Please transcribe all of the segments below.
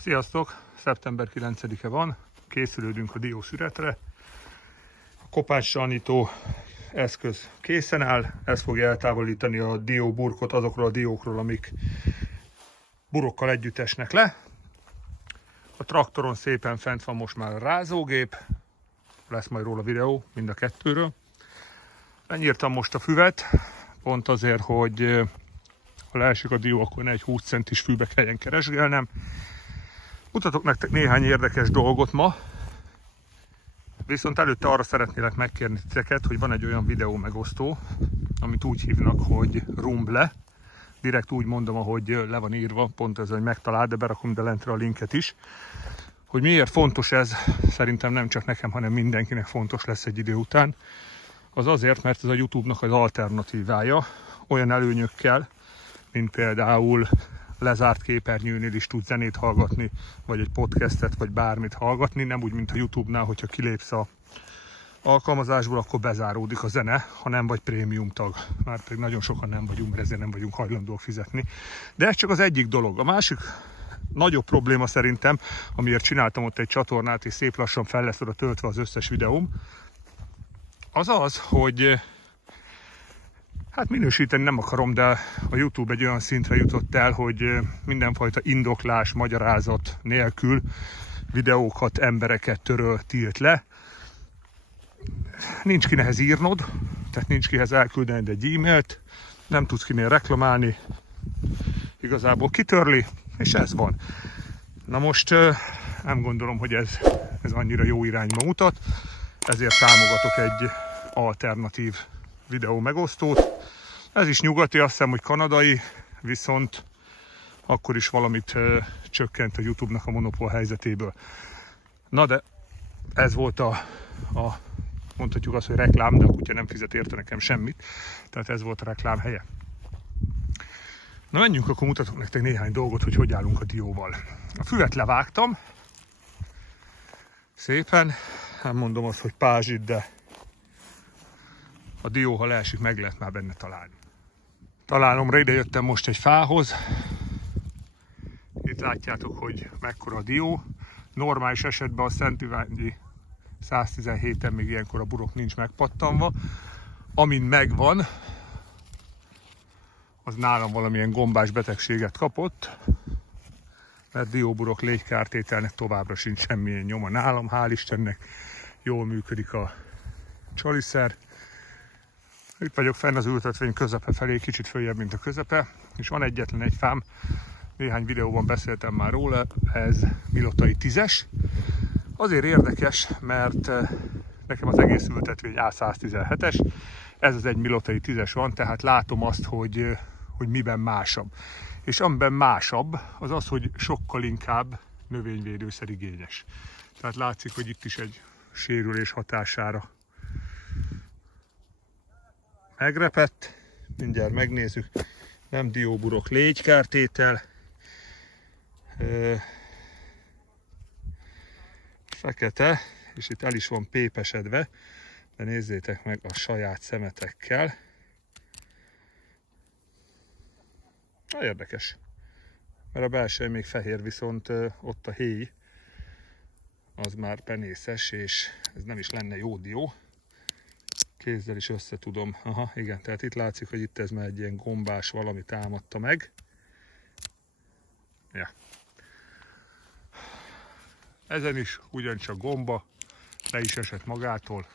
Sziasztok! Szeptember 9-e van, készülődünk a diószüretre. A kopácstalanító eszköz készen áll, ez fogja eltávolítani a dióburkot azokról a diókról, amik burokkal együtt esnek le. A traktoron szépen fent van most már a rázógép, lesz majd róla videó, mind a kettőről. Lenyírtam most a füvet, pont azért, hogy ha leesik a dió, akkor ne egy 20 centis fűbe kelljen keresgélnem. Mutatok nektek néhány érdekes dolgot ma, viszont előtte arra szeretnélek megkérni titeket, hogy van egy olyan videó megosztó, amit úgy hívnak, hogy Rumble. Direkt úgy mondom, ahogy le van írva, pont ez, hogy megtalál, de berakom ide lentre a linket is. Hogy miért fontos ez, szerintem nem csak nekem, hanem mindenkinek fontos lesz egy idő után. Az azért, mert ez a YouTube-nak az alternatívája, olyan előnyökkel, mint például lezárt képernyőnél is tudsz zenét hallgatni, vagy egy podcastet, vagy bármit hallgatni, nem úgy, mint a YouTube-nál, hogyha kilépsz a alkalmazásból, akkor bezáródik a zene, ha nem vagy prémium tag. Már pedig nagyon sokan nem vagyunk, mert ezért nem vagyunk hajlandóak fizetni. De ez csak az egyik dolog. A másik nagyobb probléma szerintem, amiért csináltam ott egy csatornát, és szép lassan fel lesz oda töltve az összes videóm, az az, hogy hát minősíteni nem akarom, de a YouTube egy olyan szintre jutott el, hogy mindenfajta indoklás, magyarázat nélkül videókat, embereket töröl, tilt le. Nincs kinehez írnod, tehát nincs kihez elküldeni egy e-mailt, nem tudsz kinél reklamálni, igazából kitörli, és ez van. Na most nem gondolom, hogy ez annyira jó irányba mutat, ezért támogatok egy alternatív videó megosztót. Ez is nyugati, azt hiszem, hogy kanadai, viszont akkor is valamit csökkent a YouTube-nak a monopól helyzetéből. Na de ez volt mondhatjuk azt, hogy reklám, de a kutya nem fizet érte nekem semmit. Tehát ez volt a reklám helye. Na menjünk, akkor mutatok nektek néhány dolgot, hogy állunk a dióval. A füvet levágtam. Szépen. Nem mondom azt, hogy pázsit, de a dió, ha leesik, meg lehet már benne találni. Találomra ide jöttem most egy fához. Itt látjátok, hogy mekkora a dió. Normális esetben a Szent Iványi 117-en még ilyenkor a burok nincs megpattanva. Amin megvan, az nálam valamilyen gombás betegséget kapott, mert dióburok légykártételnek továbbra sincs semmilyen nyoma nálam, hál' Istennek jól működik a csaliszer. Itt vagyok fenn az ültetvény közepe felé, kicsit följebb, mint a közepe, és van egyetlen egy fám, néhány videóban beszéltem már róla, ez Milotai 10-es. Azért érdekes, mert nekem az egész ültetvény A117-es, ez az egy Milotai 10-es van, tehát látom azt, hogy miben másabb. És amiben másabb, az az, hogy sokkal inkább növényvédőszer igényes. Tehát látszik, hogy itt is egy sérülés hatására megrepett. Mindjárt megnézzük. Nem dióburok, légykártétel. Fekete, és itt el is van pépesedve, de nézzétek meg a saját szemetekkel. Na, érdekes, mert a belseje még fehér, viszont ott a héj az már penészes, és ez nem is lenne jó dió. Kézzel is össze tudom. Aha, igen, tehát itt látszik, hogy itt ez már egy ilyen gombás valami támadta meg. Ja. Ezen is ugyancsak gomba, le is esett magától.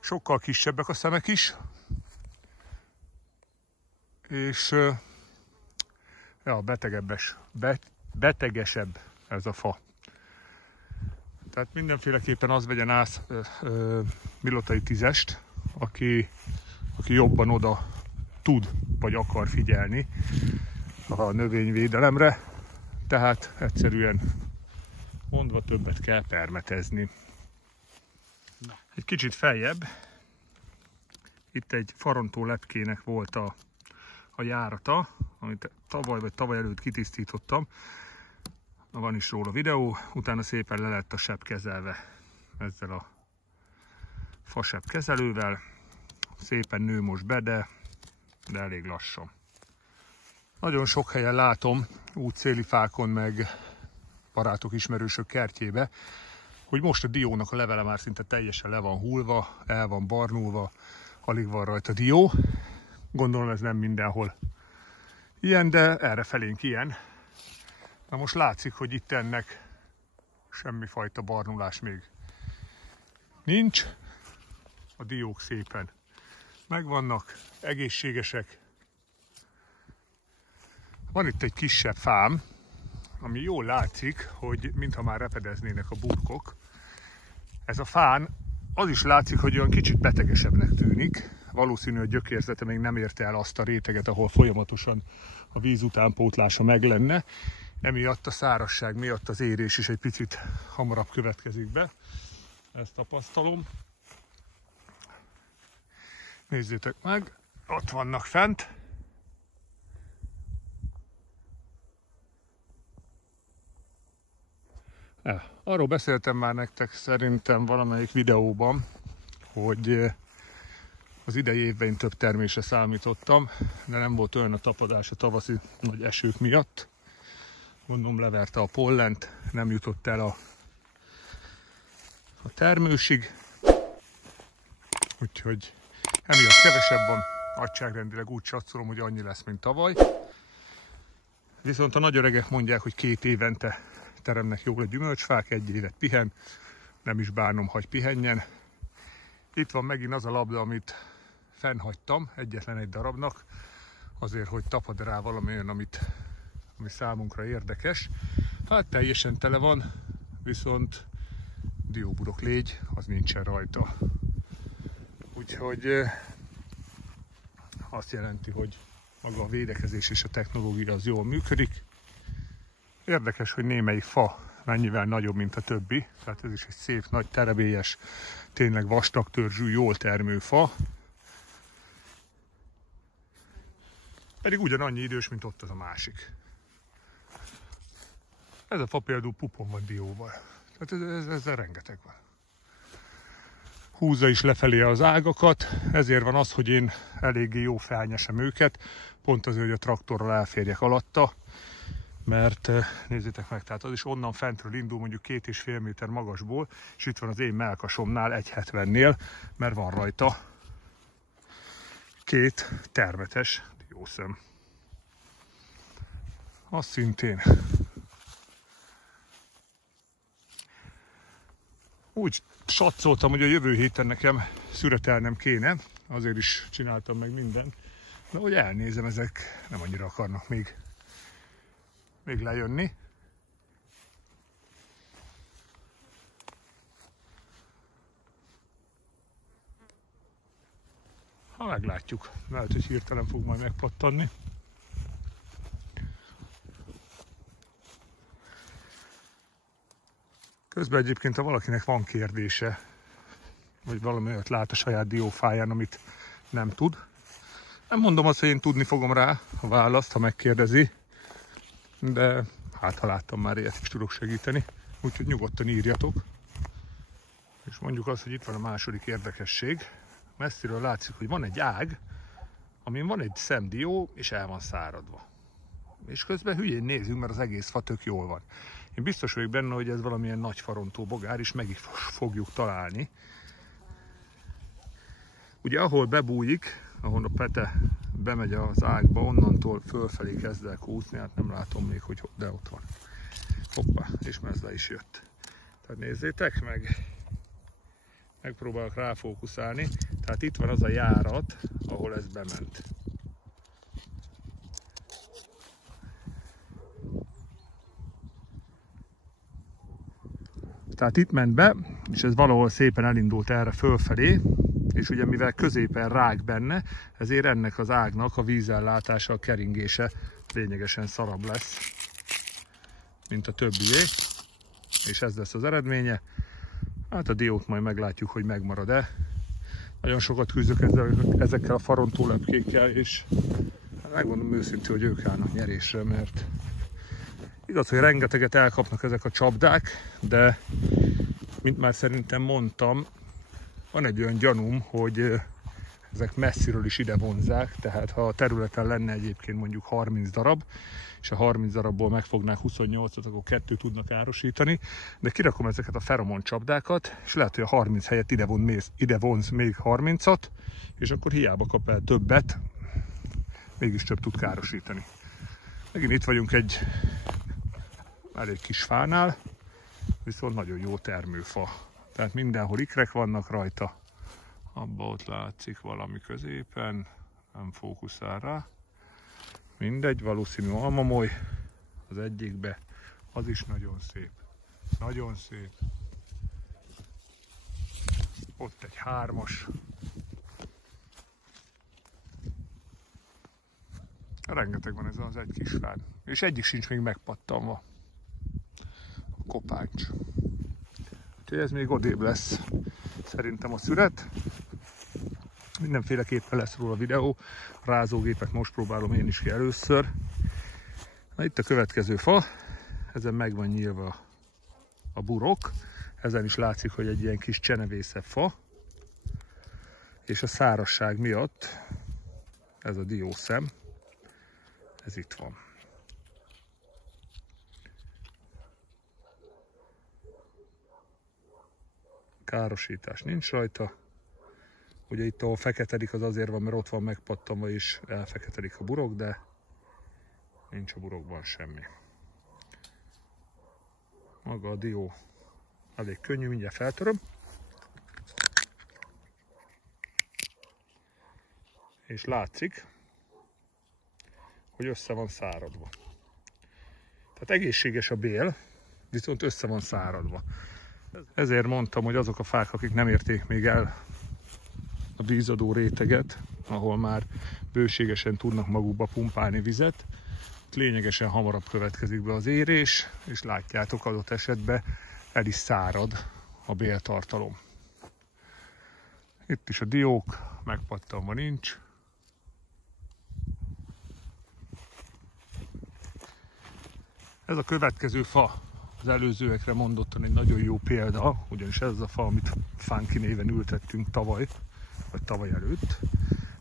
Sokkal kisebbek a szemek is, és betegesebb ez a fa. Tehát mindenféleképpen az vegyen át Milotai 10-est, aki jobban oda tud vagy akar figyelni a növényvédelemre, tehát egyszerűen mondva többet kell permetezni. Egy kicsit feljebb, itt egy farontó lepkének volt a járata, amit tavaly előtt kitisztítottam. Van is róla videó, utána szépen le lett a sebb kezelve ezzel a fasebb kezelővel. Szépen nő most be, de elég lassan. Nagyon sok helyen látom, útszéli fákon, meg barátok, ismerősök kertjébe, hogy most a diónak a levele már szinte teljesen le van hullva, el van barnulva, alig van rajta dió. Gondolom ez nem mindenhol ilyen, de erre felénk ilyen. Na most látszik, hogy itt ennek semmifajta barnulás még nincs. A diók szépen megvannak, egészségesek. Van itt egy kisebb fám, ami jól látszik, hogy mintha már repedeznének a burkok. Ez a fán az is látszik, hogy olyan kicsit betegesebbnek tűnik. Valószínű, hogy gyökérzete még nem érte el azt a réteget, ahol folyamatosan a víz utánpótlása meg lenne. Emiatt a szárazság miatt az érés is egy picit hamarabb következik be. Ezt tapasztalom. Nézzétek meg, ott vannak fent. Arról beszéltem már nektek szerintem valamelyik videóban, hogy az idei évben én több termésre számítottam, de nem volt olyan a tapadás a tavaszi nagy esők miatt. Gondolom leverte a pollent, nem jutott el a termősig, úgyhogy emiatt kevesebb van, nagyságrendileg úgy satszolom, hogy annyi lesz, mint tavaly. Viszont a nagy öregek mondják, hogy 2 évente teremnek jól a gyümölcsfák, 1 évet pihen, nem is bánom, hagy pihenjen. Itt van megint az a labda, amit fennhagytam, egyetlen egy darabnak, azért, hogy tapad rá valami olyan, ami számunkra érdekes. Hát teljesen tele van, viszont dióburok légy, az nincsen rajta. Úgyhogy azt jelenti, hogy maga a védekezés és a technológia az jól működik. Érdekes, hogy némelyik fa mennyivel nagyobb, mint a többi. Tehát ez is egy szép, nagy, terebélyes, tényleg vastag törzsű, jól termő fa. Pedig ugyanannyi idős, mint ott az a másik. Ez a fa például pupon van dióval. Tehát ezzel rengeteg van. Húzza is lefelé az ágakat, ezért van az, hogy én eléggé jó felnyesem őket, pont azért, hogy a traktorral elférjek alatta, mert nézzétek meg, tehát az is onnan fentről indul, mondjuk 2,5 méter magasból, és itt van az én mellkasomnál 1,70-nél, mert van rajta 2 termetes diószem. Az szintén. Úgy satszoltam, hogy a jövő héten nekem szüretelnem kéne, azért is csináltam meg mindent, de hogy elnézem, ezek nem annyira akarnak még lejönni. Ha meglátjuk, lehet, hogy hirtelen fog majd megpattanni. Közben egyébként, ha valakinek van kérdése, vagy valami olyat lát a saját diófáján, amit nem tud, nem mondom azt, hogy én tudni fogom rá a választ, ha megkérdezi, de hát ha láttam már ilyet is tudok segíteni, úgyhogy nyugodtan írjatok. És mondjuk azt, hogy itt van a második érdekesség. Messziről látszik, hogy van egy ág, amin van egy szemdió, és el van száradva. És közben hülyén nézünk, mert az egész fa tök jól van. Én biztos vagyok benne, hogy ez valamilyen nagy farontó bogár, és meg is fogjuk találni. Ugye ahol bebújik, ahol a pete bemegy az ágba, onnantól fölfelé kezd el kúszni, hát nem látom még, hogy de ott van. Hoppá, és mezle is jött. Tehát nézzétek meg, megpróbálok ráfókuszálni. Tehát itt van az a járat, ahol ez bement. Tehát itt ment be, és ez valahol szépen elindult erre fölfelé, és ugye mivel középen rág benne, ezért ennek az ágnak a vízellátása, a keringése lényegesen szarabb lesz, mint a többié, és ez lesz az eredménye. Hát a diót majd meglátjuk, hogy megmarad-e. Nagyon sokat küzdök ezekkel a farontólepkékkel, és megmondom őszintén, hogy ők állnak nyerésre, mert igaz, hogy rengeteget elkapnak ezek a csapdák, de mint már szerintem mondtam, van egy olyan gyanúm, hogy ezek messziről is ide vonzzák, tehát ha a területen lenne egyébként mondjuk 30 darab, és a 30 darabból megfognák 28-ot, akkor 2 tudnak árosítani, de kirakom ezeket a feromon csapdákat, és lehet, hogy a 30 helyett ide vonz még 30-at, és akkor hiába kap el többet, mégis több tud károsítani. Megint itt vagyunk egy elég kis fánál, viszont nagyon jó termőfa. Tehát mindenhol ikrek vannak rajta. Abba ott látszik valami középen, nem fókuszál rá. Mindegy, valószínű almamoly az egyikbe, az is nagyon szép. Nagyon szép. Ott egy 3-as. Rengeteg van ez az egy kis fán. És egyik sincs még megpattanva. A kopáncs. Úgyhogy ez még odébb lesz szerintem a szüret. Mindenféleképpen lesz róla videó. A rázógépet most próbálom én is ki először. Na, itt a következő fa. Ezen meg van nyílva a burok. Ezen is látszik, hogy egy ilyen kis csenevészebb fa. És a szárazság miatt ez a diószem, ez itt van. Károsítás nincs rajta. Ugye itt ahol feketedik, az azért van, mert ott van megpattanva és elfeketedik a burok, de nincs a burokban semmi. Maga a dió elég könnyű, mindjárt feltöröm. És látszik, hogy össze van száradva. Tehát egészséges a bél, viszont össze van száradva. Ezért mondtam, hogy azok a fák, akik nem érték még el a vízadó réteget, ahol már bőségesen tudnak magukba pumpálni vizet, lényegesen hamarabb következik be az érés, és látjátok, adott esetben el is szárad a béltartalom. Itt is a diók, megpattanva nincs. Ez a következő fa az előzőekre mondottan egy nagyon jó példa, ugyanis ez az a fa, amit Funky néven ültettünk tavaly, vagy tavaly előtt,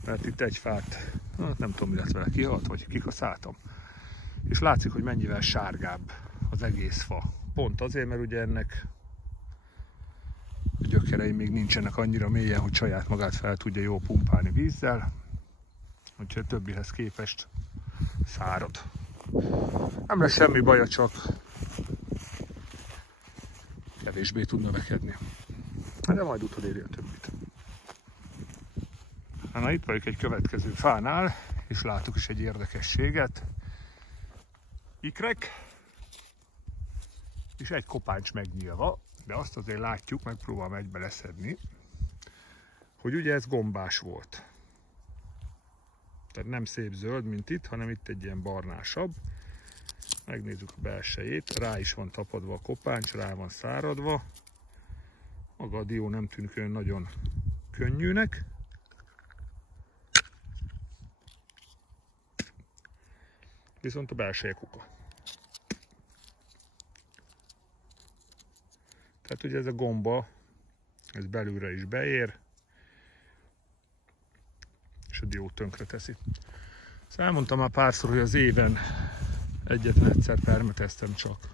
mert itt egy fát, nem tudom mi lett vele, kihalt, vagy kikaszáltam. És látszik, hogy mennyivel sárgább az egész fa. Pont azért, mert ugye ennek a gyökerei még nincsenek annyira mélyen, hogy saját magát fel tudja jól pumpálni vízzel, úgyhogy a többihez képest szárad. Nem lesz semmi baja, csak kevésbé tud növekedni. De majd utoléri a többit. Na, itt vagyok egy következő fánál, és látok is egy érdekességet. Ikrek, és egy kopáncs megnyílva, de azt azért látjuk, megpróbálom egybe leszedni, hogy ugye ez gombás volt. Tehát nem szép zöld, mint itt, hanem itt egy ilyen barnásabb. Megnézzük a belsejét, rá is van tapadva a kopáncs, rá van száradva. Maga a dió nem tűnik olyan nagyon könnyűnek. Viszont a belseje kuka. Tehát ugye ez a gomba, ez belülre is beér, és a diót tönkre teszi. Szóval elmondtam már párszor, hogy az éven egyetlen egyszer permeteztem csak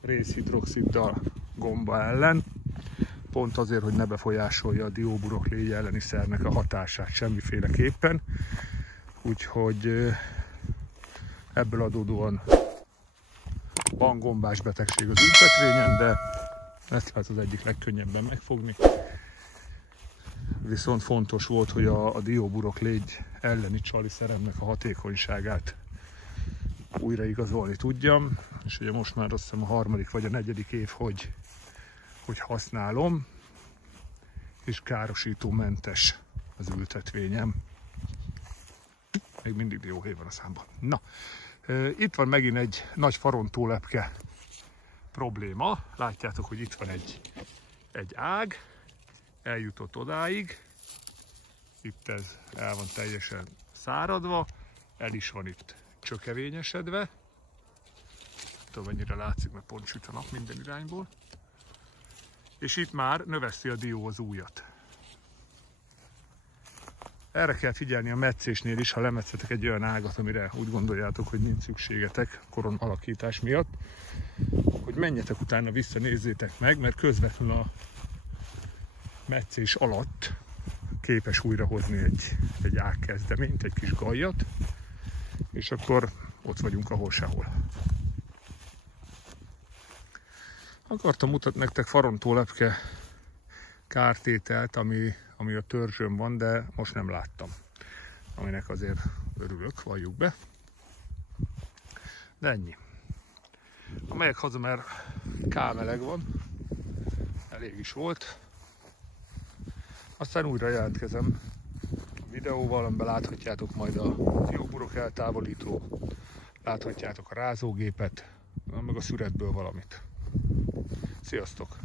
rézhidroxiddal gomba ellen, pont azért, hogy ne befolyásolja a dióburok légy elleni szernek a hatását semmiféleképpen. Úgyhogy ebből adódóan van gombás betegség az ültetvényen, de ezt lehet az egyik legkönnyebben megfogni. Viszont fontos volt, hogy a dióburok légy elleni csaliszeremnek a hatékonyságát újraigazolni tudjam. És ugye most már azt hiszem a 3. vagy a 4. év, hogy használom, és károsítómentes az ültetvényem. Még mindig dióhéj van a számban. Na, itt van megint egy nagy farontólepke probléma. Látjátok, hogy itt van egy ág, eljutott odáig. Itt ez el van teljesen száradva, el is van itt csökevényesedve. Nem tudom, mennyire látszik, mert pont süt a nap minden irányból. És itt már növeszti a dió az ujjat. erre kell figyelni a metszésnél is, ha lemetszetek egy olyan ágat, amire úgy gondoljátok, hogy nincs szükségetek koron alakítás miatt, hogy menjetek utána vissza, nézzétek meg, mert közvetlenül a metszés alatt képes újrahozni egy ágkezdeményt, egy kis gajjat, és akkor ott vagyunk, ahol sehol. Akartam mutatni nektek farontólepke kártételt, ami a törzsön van, de most nem láttam. Aminek azért örülök, valljuk be. De ennyi. Amelyek haza, mert kámeleg van. Elég is volt. Aztán újra jelentkezem a videóval, amiben láthatjátok majd a fiókburok eltávolító, láthatjátok a rázógépet, meg a szüretből valamit. Sziasztok!